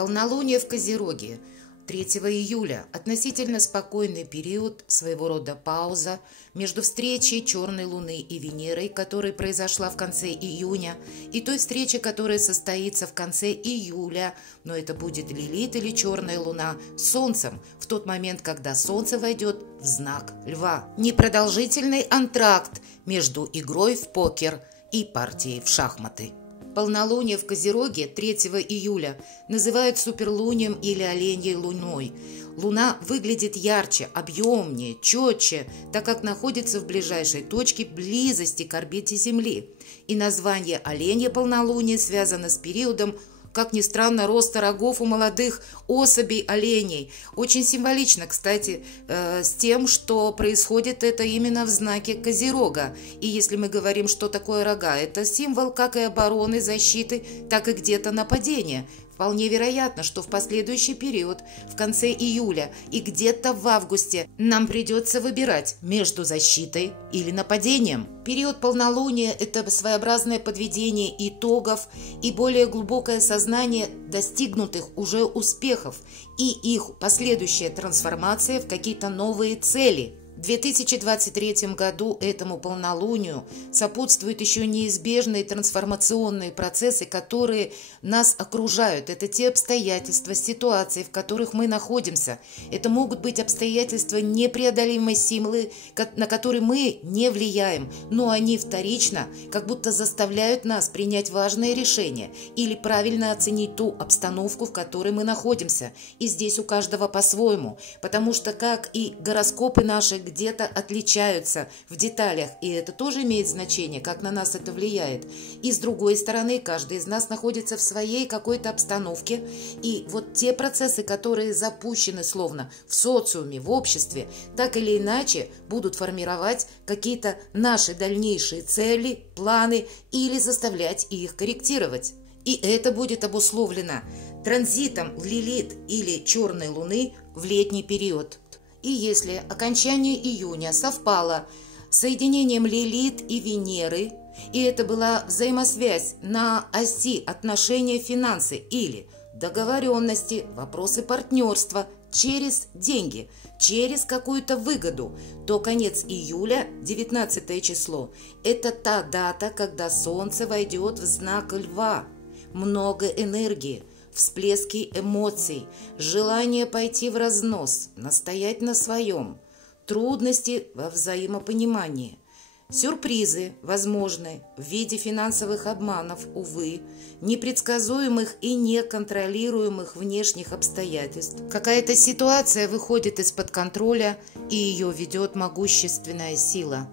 Полнолуние в Козероге 3 июля. Относительно спокойный период, своего рода пауза между встречей черной Луны и Венерой, которая произошла в конце июня, и той встречей, которая состоится в конце июля, но это будет Лилит или черная Луна, с Солнцем, в тот момент, когда Солнце войдет в знак Льва. Непродолжительный антракт между игрой в покер и партией в шахматы. Полнолуние в Козероге 3 июля называют суперлунием или оленьей луной. Луна выглядит ярче, объемнее, четче, так как находится в ближайшей точке близости к орбите Земли. И название оленье полнолуние связано с периодом, как ни странно, роста рогов у молодых особей оленей. Очень символично, кстати, с тем, что происходит это именно в знаке Козерога. И если мы говорим, что такое рога, это символ как и обороны, защиты, так и где-то нападения. Вполне вероятно, что в последующий период, в конце июля и где-то в августе, нам придется выбирать между защитой или нападением. Период полнолуния – это своеобразное подведение итогов и более глубокое сознание достигнутых уже успехов и их последующая трансформация в какие-то новые цели. В 2023 году этому полнолунию сопутствуют еще неизбежные трансформационные процессы, которые нас окружают. Это те обстоятельства, ситуации, в которых мы находимся. Это могут быть обстоятельства непреодолимой силы, на которые мы не влияем, но они вторично как будто заставляют нас принять важные решения или правильно оценить ту обстановку, в которой мы находимся. И здесь у каждого по-своему, потому что, как и гороскопы наши, где-то отличаются в деталях, и это тоже имеет значение, как на нас это влияет. И с другой стороны, каждый из нас находится в своей какой-то обстановке, и вот те процессы, которые запущены словно в социуме, в обществе, так или иначе будут формировать какие-то наши дальнейшие цели, планы или заставлять их корректировать. И это будет обусловлено транзитом Лилит или черной Луны в летний период. И если окончание июня совпало с соединением Лилит и Венеры, и это была взаимосвязь на оси отношения финансы или договоренности, вопросы партнерства через деньги, через какую-то выгоду, то конец июля, 19 число, это та дата, когда Солнце войдет в знак Льва. Много энергии, всплески эмоций, желание пойти в разнос, настоять на своем, трудности во взаимопонимании, сюрпризы возможны в виде финансовых обманов, увы, непредсказуемых и неконтролируемых внешних обстоятельств. Какая-то ситуация выходит из-под контроля, и ее ведет могущественная сила.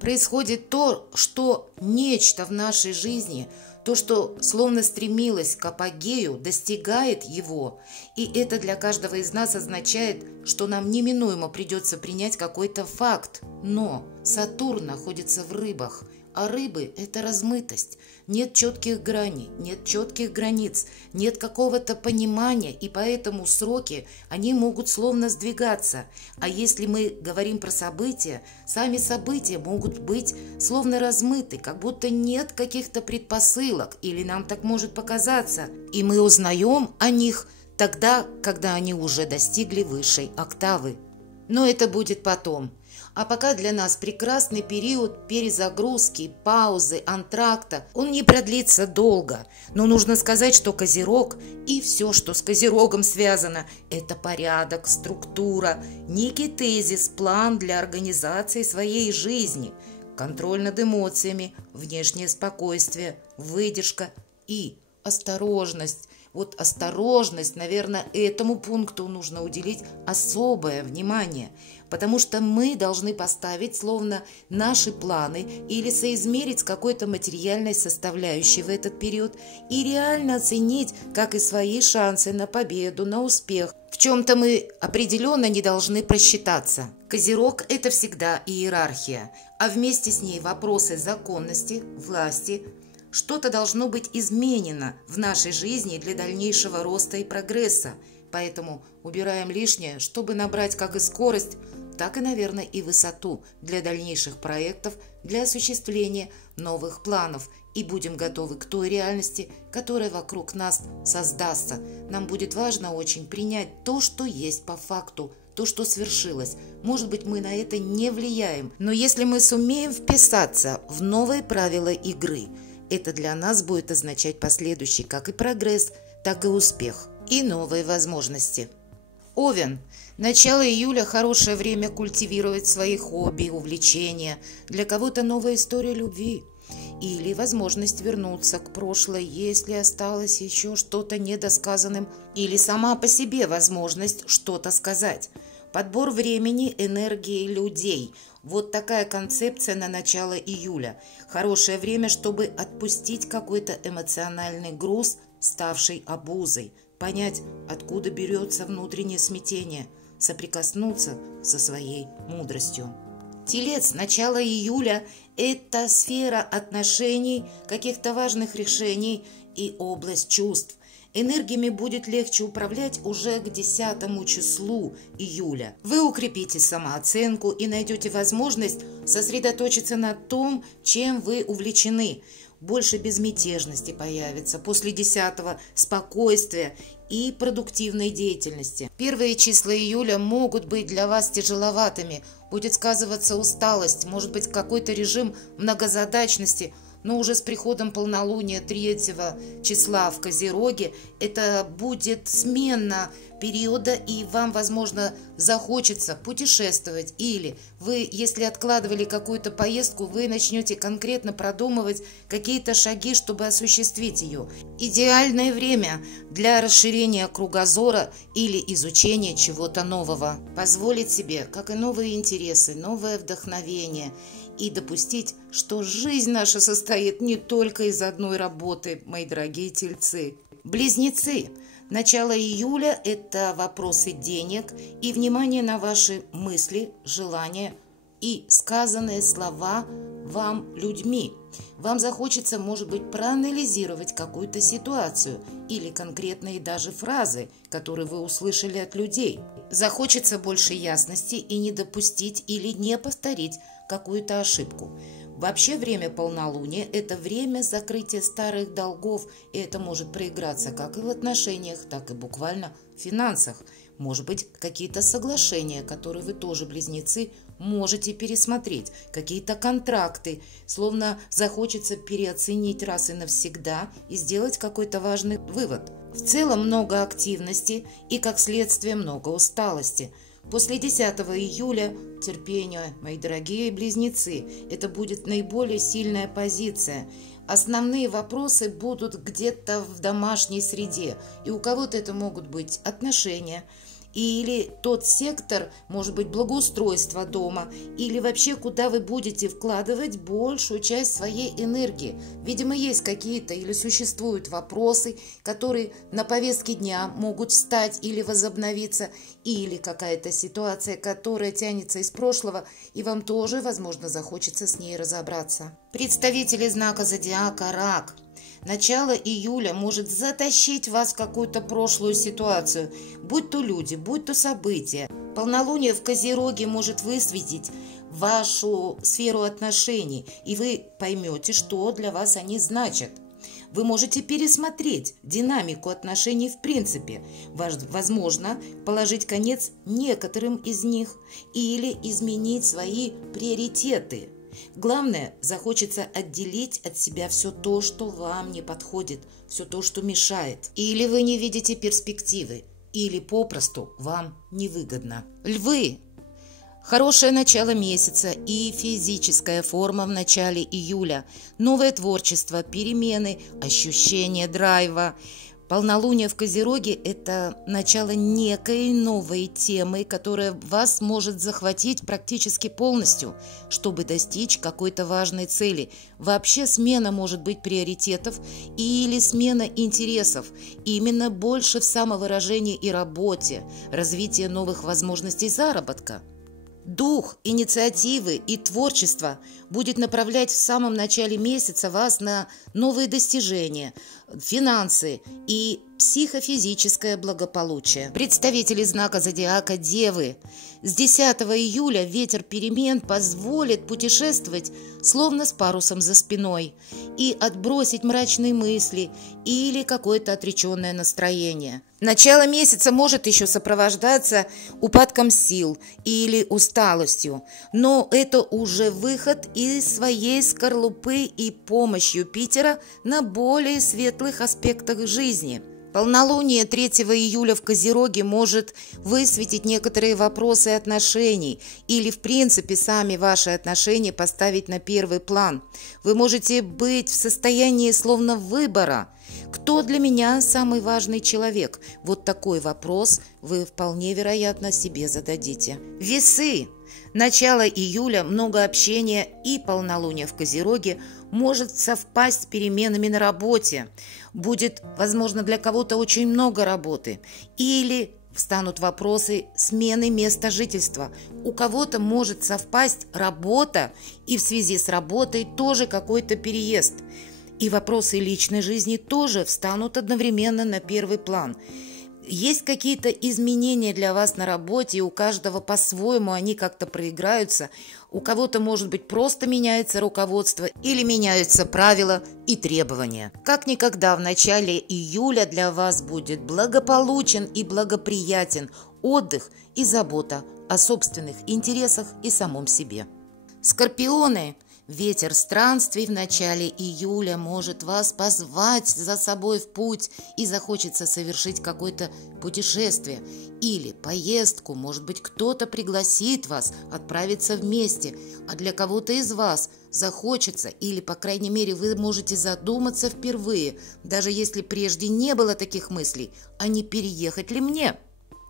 Происходит то, что нечто в нашей жизни – то, что словно стремилось к апогею, достигает его. И это для каждого из нас означает, что нам неминуемо придется принять какой-то факт. Но Сатурн находится в рыбах, а рыбы – это размытость. Нет четких граней, нет четких границ, нет какого-то понимания, и поэтому сроки, они могут словно сдвигаться. А если мы говорим про события, сами события могут быть словно размыты, как будто нет каких-то предпосылок, или нам так может показаться. И мы узнаем о них тогда, когда они уже достигли высшей октавы. Но это будет потом. А пока для нас прекрасный период перезагрузки, паузы, антракта. Он не продлится долго, но нужно сказать, что Козерог и все, что с Козерогом связано, это порядок, структура, некий тезис, план для организации своей жизни, контроль над эмоциями, внешнее спокойствие, выдержка и осторожность. Вот осторожность, наверное, этому пункту нужно уделить особое внимание, потому что мы должны поставить словно наши планы или соизмерить с какой-то материальной составляющей в этот период и реально оценить, как и свои шансы на победу, на успех. В чем-то мы определенно не должны просчитаться. Козерог – это всегда иерархия, а вместе с ней вопросы законности, власти. Что-то должно быть изменено в нашей жизни для дальнейшего роста и прогресса. Поэтому убираем лишнее, чтобы набрать как и скорость, так и, наверное, и высоту для дальнейших проектов, для осуществления новых планов и будем готовы к той реальности, которая вокруг нас создастся. Нам будет важно очень принять то, что есть по факту, то, что свершилось. Может быть, мы на это не влияем, но если мы сумеем вписаться в новые правила игры, это для нас будет означать последующий как и прогресс, так и успех, и новые возможности. Овен. Начало июля – хорошее время культивировать свои хобби, увлечения. Для кого-то новая история любви. Или возможность вернуться к прошлой, если осталось еще что-то недосказанным. Или сама по себе возможность что-то сказать. Подбор времени, энергии, людей. Вот такая концепция на начало июля. Хорошее время, чтобы отпустить какой-то эмоциональный груз, ставший обузой. Понять, откуда берется внутреннее смятение. Соприкоснуться со своей мудростью. Телец, начало июля – это сфера отношений, каких-то важных решений и область чувств. Энергиями будет легче управлять уже к 10 числу июля. Вы укрепите самооценку и найдете возможность сосредоточиться на том, чем вы увлечены. Больше безмятежности появится, после 10-го спокойствия и продуктивной деятельности. Первые числа июля могут быть для вас тяжеловатыми, будет сказываться усталость, может быть какой-то режим многозадачности, но уже с приходом полнолуния 3 числа в Козероге это будет смена периода, и вам, возможно, захочется путешествовать. Или вы, если откладывали какую-то поездку, вы начнете конкретно продумывать какие-то шаги, чтобы осуществить ее. Идеальное время для расширения кругозора или изучения чего-то нового. Позволить себе, как и новые интересы, новое вдохновение – и допустить, что жизнь наша состоит не только из одной работы, мои дорогие тельцы. Близнецы. Начало июля – это вопросы денег и внимание на ваши мысли, желания и сказанные слова вам людьми. Вам захочется, может быть, проанализировать какую-то ситуацию или конкретные даже фразы, которые вы услышали от людей. Захочется больше ясности и не допустить или не повторить какую-то ошибку. Вообще время полнолуния – это время закрытия старых долгов, и это может проиграться как и в отношениях, так и буквально в финансах. Может быть, какие-то соглашения, которые вы тоже, близнецы, можете пересмотреть, какие-то контракты, словно захочется переоценить раз и навсегда и сделать какой-то важный вывод. В целом много активности и, как следствие, много усталости. После 10 июля терпение, мои дорогие близнецы, это будет наиболее сильная позиция. Основные вопросы будут где-то в домашней среде, и у кого-то это могут быть отношения, или тот сектор, может быть, благоустройство дома, или вообще куда вы будете вкладывать большую часть своей энергии. Видимо, есть какие-то или существуют вопросы, которые на повестке дня могут встать или возобновиться, или какая-то ситуация, которая тянется из прошлого, и вам тоже, возможно, захочется с ней разобраться. Представители знака зодиака Рак. Начало июля может затащить вас в какую-то прошлую ситуацию, будь то люди, будь то события. Полнолуние в Козероге может высветить вашу сферу отношений, и вы поймете, что для вас они значат. Вы можете пересмотреть динамику отношений в принципе, возможно, положить конец некоторым из них или изменить свои приоритеты. Главное, захочется отделить от себя все то, что вам не подходит, все то, что мешает. Или вы не видите перспективы, или попросту вам невыгодно. Львы. Хорошее начало месяца и физическая форма в начале июля. Новое творчество, перемены, ощущение драйва. Полнолуние в Козероге – это начало некой новой темы, которая вас может захватить практически полностью, чтобы достичь какой-то важной цели. Вообще смена может быть приоритетов или смена интересов. Именно больше в самовыражении и работе, развитие новых возможностей заработка. Дух инициативы и творчества будет направлять в самом начале месяца вас на новые достижения, финансы и Психофизическое благополучие. Представители знака зодиака Девы. С 10 июля ветер перемен позволит путешествовать словно с парусом за спиной и отбросить мрачные мысли или какое-то отреченное настроение. Начало месяца может еще сопровождаться упадком сил или усталостью, но это уже выход из своей скорлупы и помощь Юпитера на более светлых аспектах жизни. Полнолуние 3 июля в Козероге может высветить некоторые вопросы отношений или, в принципе, сами ваши отношения поставить на первый план. Вы можете быть в состоянии словно выбора. Кто для меня самый важный человек? Вот такой вопрос вы вполне вероятно себе зададите. Весы. Начало июля, много общения и полнолуние в Козероге может совпасть с переменами на работе. Будет, возможно, для кого-то очень много работы. Или встанут вопросы смены места жительства. У кого-то может совпасть работа, и в связи с работой тоже какой-то переезд. И вопросы личной жизни тоже встанут одновременно на первый план. Есть какие-то изменения для вас на работе, и у каждого по-своему они как-то проиграются. У кого-то, может быть, просто меняется руководство или меняются правила и требования. Как никогда в начале июля для вас будет благополучен и благоприятен отдых и забота о собственных интересах и самом себе. Скорпионы. Ветер странствий в начале июля может вас позвать за собой в путь, и захочется совершить какое-то путешествие или поездку. Может быть, кто-то пригласит вас отправиться вместе, а для кого-то из вас захочется, или, по крайней мере, вы можете задуматься впервые, даже если прежде не было таких мыслей, а не переехать ли мне?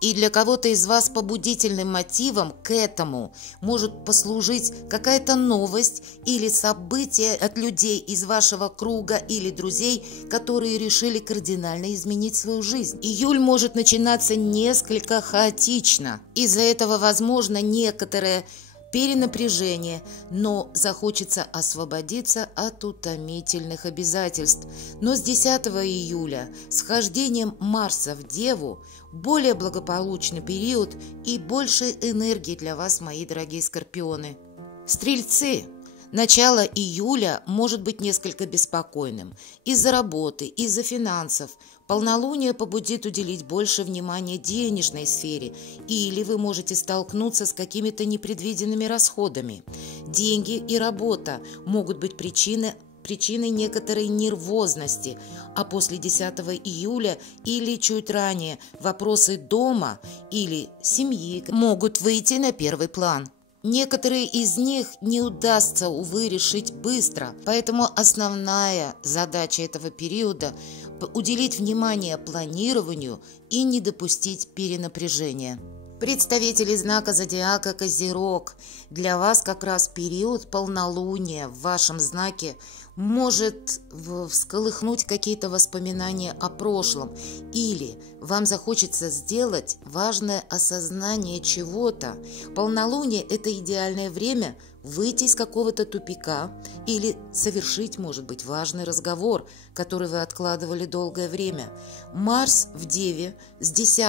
И для кого-то из вас побудительным мотивом к этому может послужить какая-то новость или событие от людей из вашего круга или друзей, которые решили кардинально изменить свою жизнь. Июль может начинаться несколько хаотично. Из-за этого возможно некоторое перенапряжение, но захочется освободиться от утомительных обязательств. Но с 10 июля с вхождением Марса в Деву более благополучный период и больше энергии для вас, мои дорогие скорпионы. Стрельцы. Начало июля может быть несколько беспокойным из-за работы, из-за финансов. Полнолуние побудит уделить больше внимания денежной сфере, или вы можете столкнуться с какими-то непредвиденными расходами. Деньги и работа могут быть причиной некоторой нервозности, а после 10 июля или чуть ранее вопросы дома или семьи могут выйти на первый план. Некоторые из них не удастся, увы, решить быстро, поэтому основная задача этого периода – уделить внимание планированию и не допустить перенапряжения. Представители знака зодиака Козерог, для вас как раз период полнолуния в вашем знаке может всколыхнуть какие-то воспоминания о прошлом, или вам захочется сделать важное осознание чего-то. Полнолуние – это идеальное время выйти из какого-то тупика или совершить, может быть, важный разговор, который вы откладывали долгое время. Марс в Деве с 10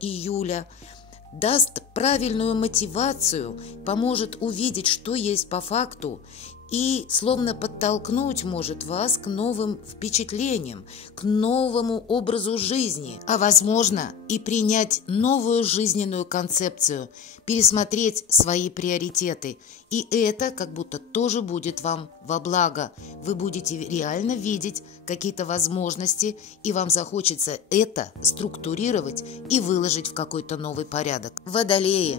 июля даст правильную мотивацию, поможет увидеть, что есть по факту, и словно подтолкнуть может вас к новым впечатлениям, к новому образу жизни, а возможно и принять новую жизненную концепцию, пересмотреть свои приоритеты. И это как будто тоже будет вам во благо. Вы будете реально видеть какие-то возможности, и вам захочется это структурировать и выложить в какой-то новый порядок. Водолеи.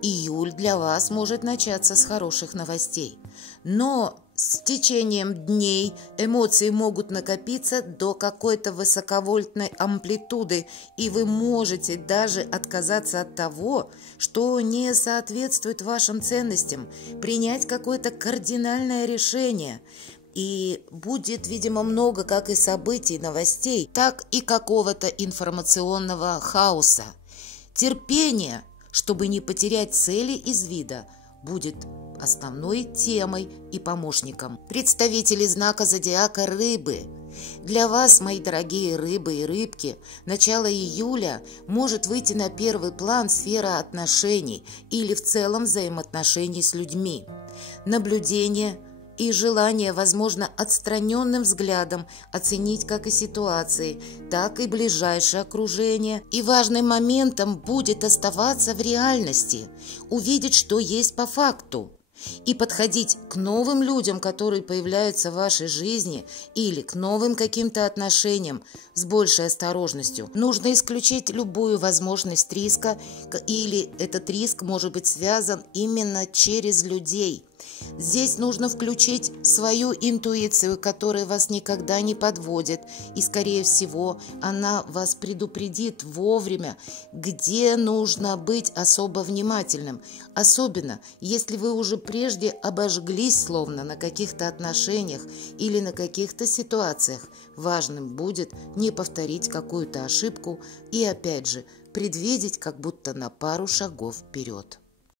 Июль для вас может начаться с хороших новостей. Но с течением дней эмоции могут накопиться до какой-то высоковольтной амплитуды, и вы можете даже отказаться от того, что не соответствует вашим ценностям, принять какое-то кардинальное решение. И будет, видимо, много как и событий, новостей, так и какого-то информационного хаоса. Терпение, чтобы не потерять цели из вида, будет основной темой и помощником. Представители знака зодиака Рыбы. Для вас, мои дорогие рыбы и рыбки, начало июля может выйти на первый план сфера отношений или в целом взаимоотношений с людьми. Наблюдение и желание, возможно, отстраненным взглядом оценить как и ситуации, так и ближайшее окружение. И важным моментом будет оставаться в реальности, увидеть, что есть по факту, и подходить к новым людям, которые появляются в вашей жизни, или к новым каким-то отношениям с большей осторожностью. Нужно исключить любую возможность риска, или этот риск может быть связан именно через людей. Здесь нужно включить свою интуицию, которая вас никогда не подводит, и, скорее всего, она вас предупредит вовремя, где нужно быть особо внимательным. Особенно, если вы уже прежде обожглись словно на каких-то отношениях или на каких-то ситуациях. Важным будет не повторить какую-то ошибку и, опять же, предвидеть как будто на пару шагов вперед.